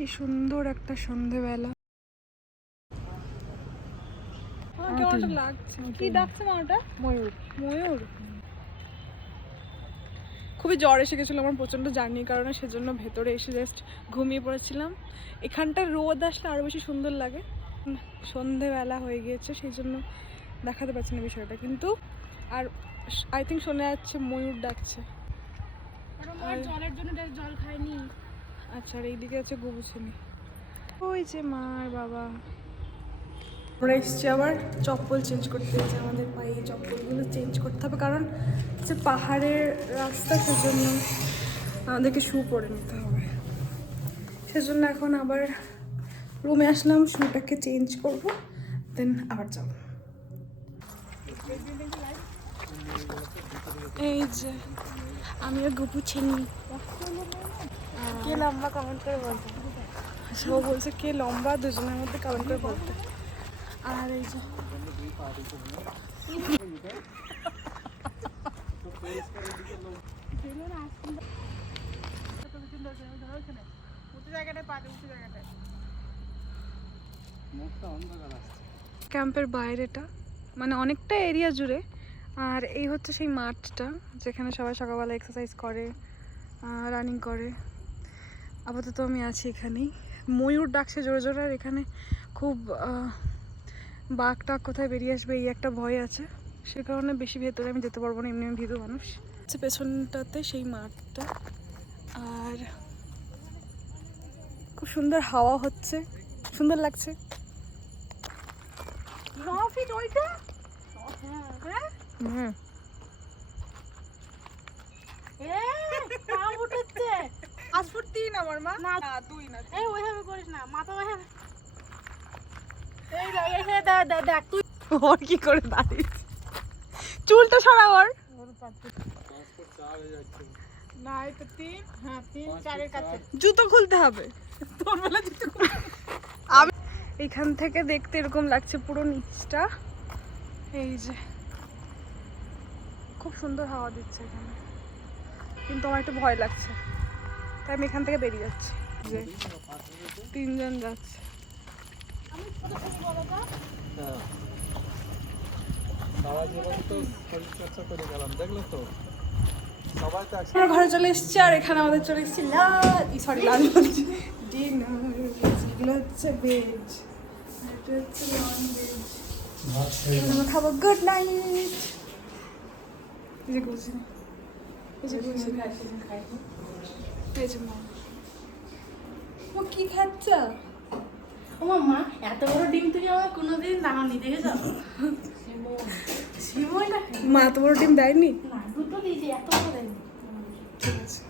কি সুন্দর একটা সন্ধেবেলা। কেমন লাগছে? কি ডাকছে মা ওটা? ময়ূর। ময়ূর। খুবই জ্বর এসে গেছিলো আমার প্রচণ্ড জার্নির কারণে, সেজন্য ভেতরে এসে জাস্ট ঘুমিয়ে পড়েছিলাম। এখানটা রোদ আসলে আরও বেশি সুন্দর লাগে। সন্ধেবেলা হয়ে গিয়েছে সেই জন্য দেখাতে পারছি না বিষয়টা, কিন্তু আর আই থিঙ্ক শোনা যাচ্ছে ময়ূর ডাকছে। জলের জন্য জল খায়নি। আচ্ছা, আর এইদিকে আছে গুবুসিনি। ওই যে মা আর বাবা। আমরা এসছি আবার চপ্পল চেঞ্জ করতে হয়েছে, আমাদের পায়ে চপ্পলগুলো চেঞ্জ করতে হবে, কারণ যে পাহাড়ের রাস্তা সেজন্য আমাদেরকে শু পরে নিতে হবে। সেজন্য এখন আবার রুমে আসলাম, শুটাকে চেঞ্জ করব, দেন আবার যাব। এই যে আমি আর গুপু ছিনি। কে লম্বা কমেন্ট করে বলতে? ও বলছে কে লম্বা, দুজনের মধ্যে কমেন্ট করে বলতে। আর এই যে ক্যাম্পের বাইরেটা, মানে অনেকটা এরিয়া জুড়ে। আর এই হচ্ছে সেই মাঠটা যেখানে সবাই সকালবেলা এক্সারসাইজ করে, রানিং করে। আপাতত আমি আছি এখানেই। ময়ূর ডাকছে জোরে জোরে, আর এখানে খুব বাঘ টাক কোথায় বেরিয়ে আসবে এই একটা ভয় আছে, সে কারণে বেশি ভেতরে আমি যেতে পারবো না, এমনি আমি ভীতু মানুষ। পেছনটাতে সেই মাঠটা, আর খুব সুন্দর হাওয়া হচ্ছে, সুন্দর লাগছে। আমার মা না, তুই না, এই ওইভাবে করিস না, মাথা ওইভাবে। এই দেখ তুই ওর কি করে দাঁড়িয়ে, চুলটা সরা ওর। না, এই তো 3, হ্যাঁ 3 4 এর কাছে। জুতো খুলতে হবে, তোর বেলা জুতো আমি এখান থেকে দেখতে এরকম লাগছে পুরো নিচটা। এই যে খুব সুন্দর হাওয়া দিচ্ছে এখানে, কিন্তু আমার একটু ভয় লাগছে, তাই আমি এখান থেকে বেরিয়ে যাচ্ছি। যে 3 জন যাচ্ছে। আমরা ঘরে চলে এসেছি, আর এখানে আমাদের চলে এসেছি লাল বলছি ডিনার। এগুলো হচ্ছে ভেজ, এটা হচ্ছে নন ভেজ। আমরা খাবো গুড নাইট। এই যে গুছি, এই যে গুছি, এই যে মা, ও কি খাচ্ছ? ও মা, এত বড় ডিম তুমি আমার কোনোদিন দাওনি, দেখেছো? সিমই না, মা তো বড় ডিম দেয়নি। না দুটো দিয়েছি, এত বড় দেয়নি। ঠিক আছে।